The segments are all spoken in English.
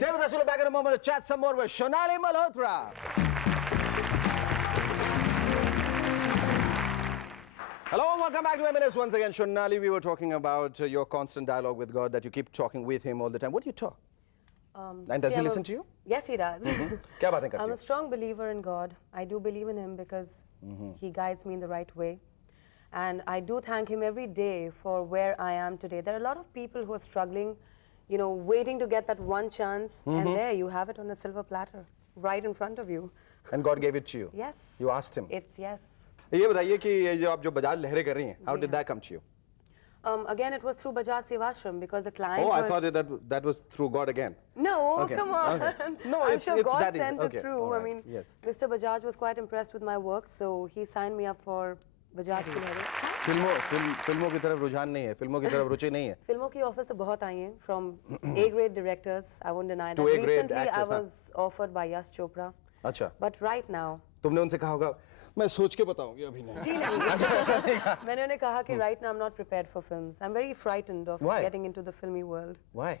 Stay with us. We'll be back in a moment to chat some more with Shonali Malhotra. Hello and welcome back to M&S once again. Shonali, we were talking about your constant dialogue with God, that you keep talking with him all the time. What do you talk? And does he listen to you? Yes, he does. क्या बातें करती I'm हो? a strong believer in God. I do believe in him because he guides me in the right way. And I do thank him every day for where I am today. There are a lot of people who are struggling, you know, waiting to get that one chance. And there you have it on a silver platter, right in front of you. And God gave it to you? Yes. You asked him? It's yes. ये बताइए कि ये जो आप जो बजाज लहरें कर रही हैं, how did that come to you? Again, it was through Bajaj Sevashram because the client Oh, I was... thought that was through God again. No, Okay, come on. okay. No, I'm it's sure God that easy. sent Okay, it through. all I right, mean, yes. Mr. Bajaj was quite impressed with my work, so he signed me up for Bajaj की लहरें. फिल्मों की तरफ रुझान नहीं है, फिल्मों की तरफ रुचि नहीं है. फिल्मों की ऑफर्स तो बहुत आई हैं from A-grade directors. I won't deny that. To A-grade Recently, I actors, was offered by Yash Chopra. अच्छा. But right now, तुमने उनसे कहा होगा, मैं सोच के बताऊंगी अभी नहीं. जी नहीं. मैंने उन्हें कहा कि right now I'm not prepared for films. I'm very frightened of Why? getting into the filmy world. Why?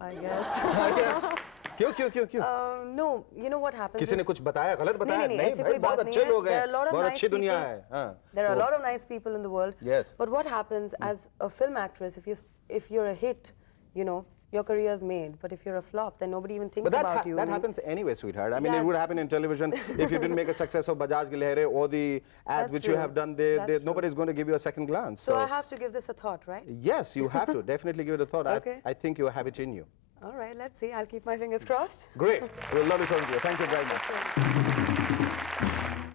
I guess. Yes. क्यों? No, you know what happens. किसी ने is- कुछ बताया, गलत बताया? नहीं, नहीं ऐसी भाई, कोई बहुत बात अच्छे नहीं है. लोग There हैं, are a lot of बहुत nice अच्छी दुनिया people. है. हाँ. There are a तो- lot of nice people in the world. Yes. But what happens as a film actress, if you're a hit, you know, your career's made. But if you're a flop, then nobody even thinks But about you. that happens anyway, sweetheart. I mean, Yeah. it would happen in television if you didn't make a success of Bajaj Ki Lehre or the ads That's which you true. have done. That's true. Nobody's going to give you a second glance. So I have to give this a thought, right? Yes, you have to definitely give it a thought. Okay. I think you have it in you. All right, let's see. I'll keep my fingers crossed. Great. It was lovely talking to you. Thank you very much.